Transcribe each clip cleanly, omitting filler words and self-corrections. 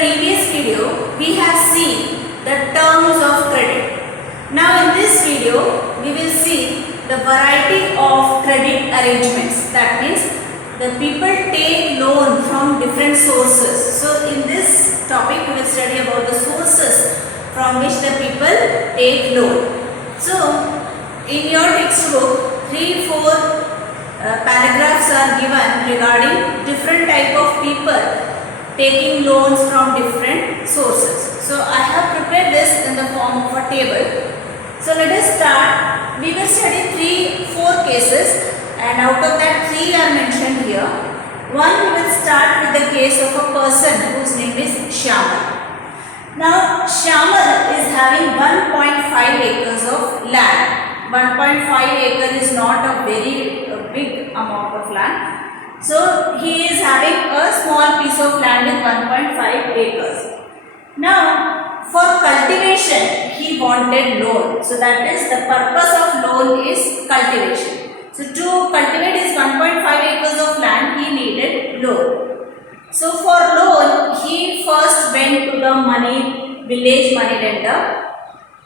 previous video, we have seen the terms of credit. Now in this video, we will see the variety of credit arrangements. That means the people take loan from different sources. So in this topic, we will study about the sources from which the people take loan. So in your textbook, 3-4 paragraphs are given regarding different type of people taking loans from different sources. So I have prepared this in the form of a table. So let us start. We will study 3-4 cases, and out of that 3 are mentioned here. One, we will start with the case of a person whose name is Shyamal. Now Shyamal is having 1.5 acres of land. 1.5 acre is not a very big amount of land. So he is having a small piece of land with 1.5 acres. Now for cultivation he wanted loan. So that is the purpose of loan is cultivation. So to cultivate his 1.5 acres of land he needed loan. So for loan he first went to the village money lender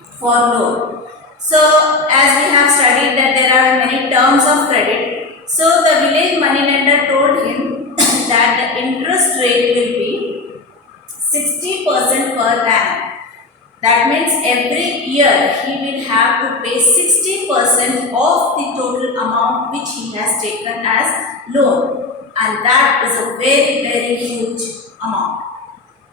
for loan. So as we have studied that there are many terms of credit. So the village money lender told him that the interest rate will be 60% per annum. That means every year he will have to pay 60% of the total amount which he has taken as loan, and that is a very huge amount.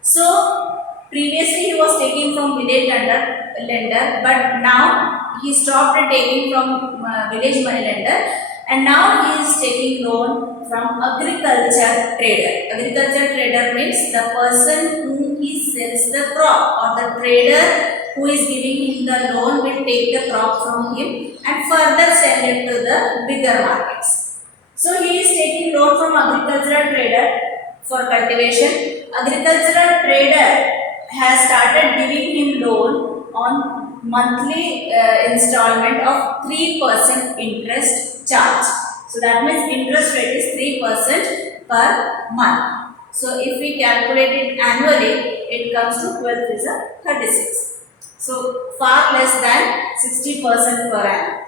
So previously he was taking from village lender, but now he stopped taking from village money lender, and now he is taking loan from agriculture trader. Agriculture trader means the person whom he sells the crop, or the trader who is giving him the loan will take the crop from him and further sell it to the bigger markets. So he is taking loan from agricultural trader for cultivation. Agricultural trader has started giving him loan on monthly installment of 3% interest charge. So that means interest rate is 3% per month. So if we calculate it annually, it comes to 12 is a 36. So far less than 60% per annum.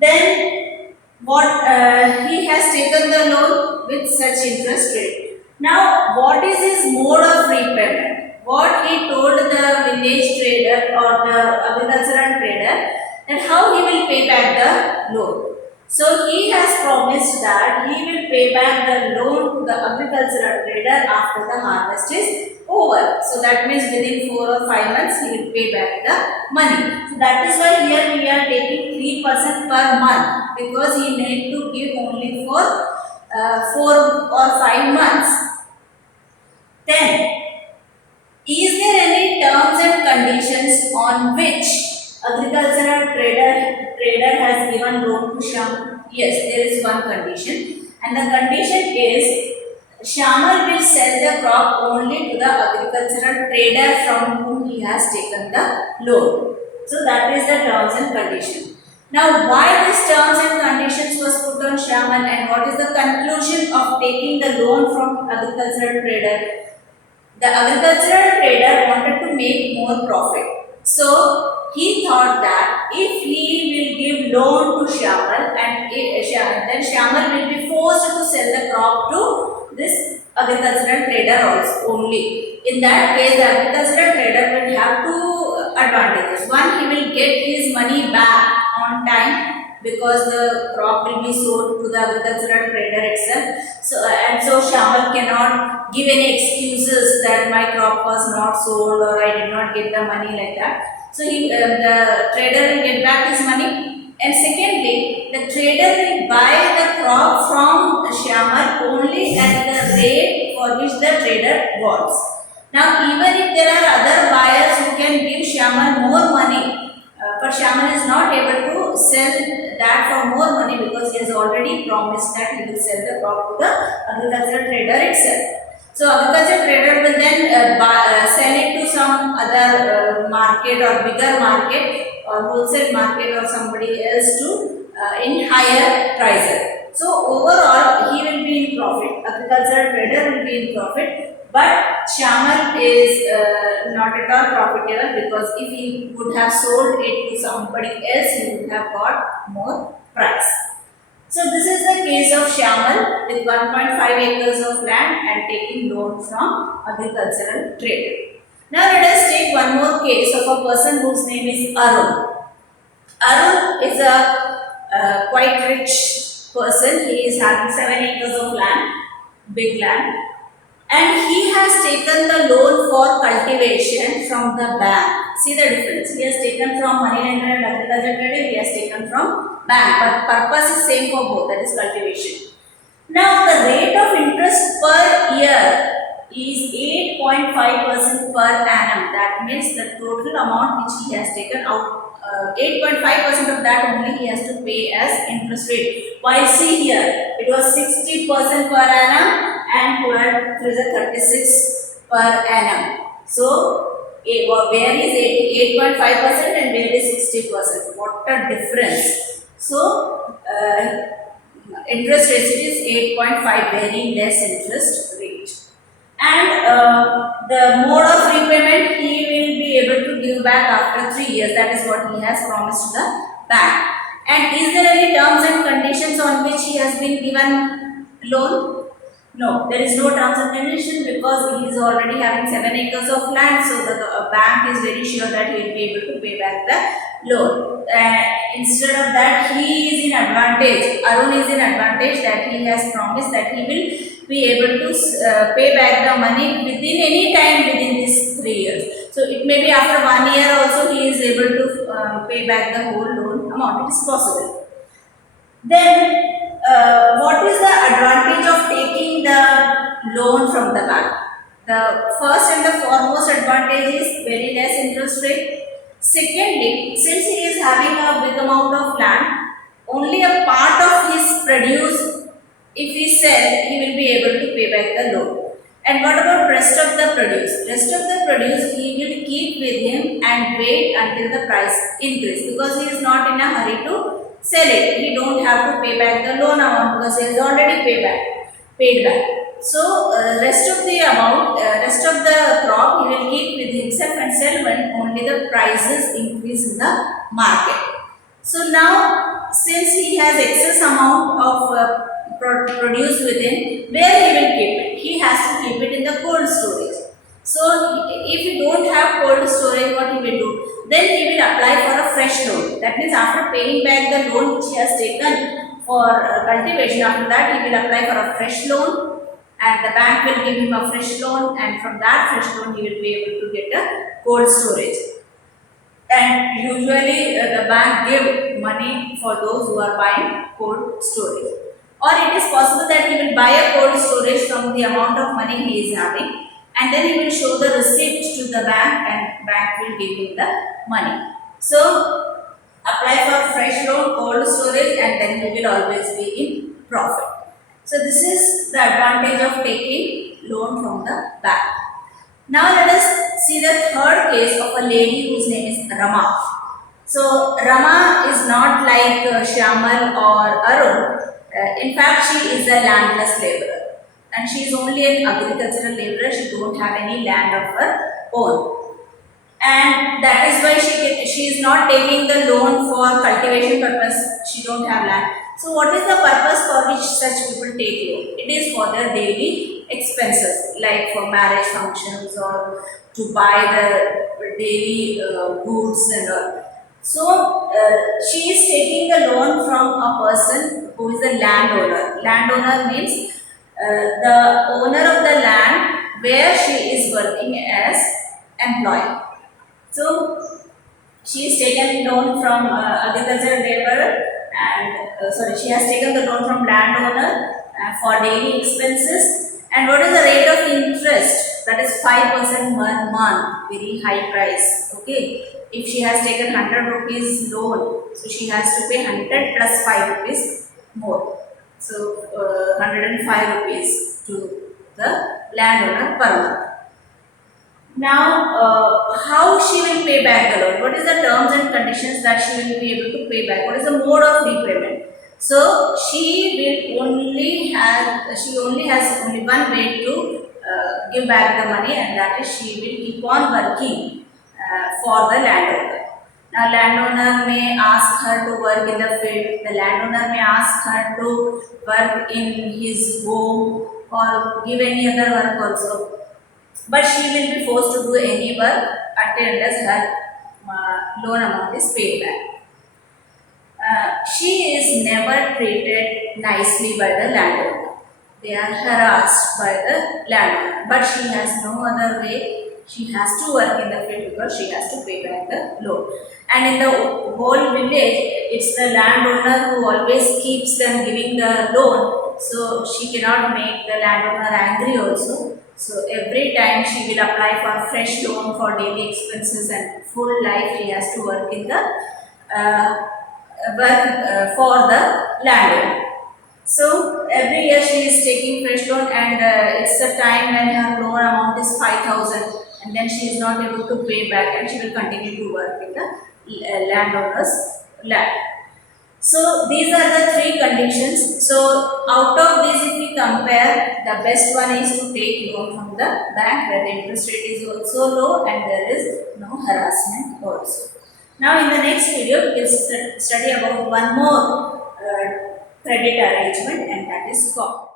Then what he has taken the loan with such interest rate. Now what is his mode of repayment? What he told the village trader or the agricultural trader that how he will pay back the loan. So he has promised that he will pay back the loan to the agricultural trader after the harvest is over. So that means within 4 or 5 months he will pay back the money. So that is why here we are taking 3% per month, because he need to give only for 4 or 5 months. Then is there any terms and conditions on which agricultural trader has given loan to Shyamal? Yes, there is one condition, and the condition is Shyamal will sell the crop only to the agricultural trader from whom he has taken the loan. So that is the terms and condition. Now why these terms and conditions was put on Shyamal, and what is the conclusion of taking the loan from agricultural trader? The agricultural trader wanted to make more profit. So he thought that if he will give loan to Shyamal, and then Shyamal will be forced to sell the crop to this agricultural trader also only. In that case, the agricultural trader will have two advantages. One, he will get his money back on time, because the crop will be sold to the agricultural trader itself. So Shyamal cannot give any excuses that my crop was not sold or I did not get the money, like that. So the trader will get back his money. And secondly, the trader will buy the crop from Shyamal only at the rate for which the trader wants. Now even if there are other buyers who can give Shyamal more money, but Shyamal is not able to sell that for more money, because he has already promised that he will sell the crop to the agricultural trader itself. So agricultural trader will then sell it to some other market or bigger market or wholesale market or somebody else to in higher prices. So overall he will be in profit. Agricultural trader will be in profit. But Shyamal is not at all profitable, because if he would have sold it to somebody else, he would have got more price. So this is the case of Shyamal with 1.5 acres of land and taking loan from agricultural trader. Now let us take one more case of a person whose name is Arun. Arun is a quite rich person. He is having 7 acres of land, big land, and he has taken the loan for cultivation from the bank. See the difference. He has taken from money lender and agriculture trading. He has taken from bank, but purpose is same for both. That is cultivation. Now the rate of interest per year is 8.5% per annum. That means the total amount which he has taken out, 8.5% of that only he has to pay as interest rate. While see here, it was 60% per annum and 12 is a 36 per annum. So where is 8.5% and where is 60%? What a difference. So interest rate is 8.5, very less interest rate. And the mode of repayment, he will be able to give back after 3 years. That is what he has promised to the bank. And is there any terms and conditions on which he has been given loan? No, there is no terms and conditions, because he is already having 7 acres of land. So the bank is very sure that he will be able to pay back the loan. Instead of that, he is in advantage. Arun is in advantage that he has promised that he will be able to pay back the money within any time within these 3 years. So it may be after 1 year also he is able to pay back the whole loan amount. It is possible. Then what is the advantage of taking the loan from the bank? The first and the foremost advantage is very less interest rate. Secondly, since he is having a big amount of land, only a part of his produce, if he sell, he will be able to pay back the loan. And what about rest of the produce? Rest of the produce he will keep with him and wait until the price increase, because he is not in a hurry to sell it. He don't have to pay back the loan amount, because he has already paid back. So rest of the amount, rest of the crop he will keep with himself and sell when only the prices increase in the market. So now, since he has excess amount of produce within, where he will keep it? He has to keep it in the cold storage. So if you don't have cold storage, what he will do? Then he will apply for a fresh loan. That means after paying back the loan which he has taken for cultivation, after that he will apply for a fresh loan, and the bank will give him a fresh loan, and from that fresh loan he will be able to get a cold storage. And usually the bank give money for those who are buying cold storage. Or it is possible that he will buy a cold storage from the amount of money he is having, and then he will show the receipt to the bank, and bank will give him the money. So apply for fresh loan, cold storage, and then he will always be in profit. So this is the advantage of taking loan from the bank. Now let us see the third case of a lady whose name is Rama. So Rama is not like Shyamal or Arun. In fact, she is a landless laborer, and she is only an agricultural laborer. She don't have any land of her own, and that is why she is not taking the loan for cultivation purpose. She don't have land. So what is the purpose for which such people take loan? It is for their daily expenses, like for marriage functions or to buy the daily goods and all. So she is taking the loan from a person who is a landowner. Landowner means the owner of the land where she is working as employee. So she is taken loan from agricultural laborer, and she has taken the loan from landowner for daily expenses. And what is the rate of interest? That is 5% per month, very high price. Okay, if she has taken 100 rupees loan, so she has to pay 100 plus 5 rupees more. So 105 rupees to the landowner per month. Now, how she will pay back the loan? What is the terms and conditions that she will be able to pay back? What is the mode of repayment? So she only has only one way to give back the money, and that is she will keep on working for the landowner. Now landowner may ask her to work in the field, the landowner may ask her to work in his home or give any other work also, but she will be forced to do any work until unless her loan amount is paid back. She is never treated nicely by the landowner. They are harassed by the landowner, but she has no other way. She has to work in the field because she has to pay back the loan. And in the whole village, it's the landowner who always keeps them giving the loan. So she cannot make the landowner angry also. So every time she will apply for fresh loan for daily expenses and full life she has to work in the for the landowner. So every year she is taking fresh loan, and it's a time when her loan amount is 5,000, and then she is not able to pay back, and she will continue to work in the landowner's land. So these are the three conditions. So out of these, if we compare, the best one is to take loan from the bank where the interest rate is also low and there is no harassment also. Now in the next video, we will study about one more credit arrangement, and that is COP.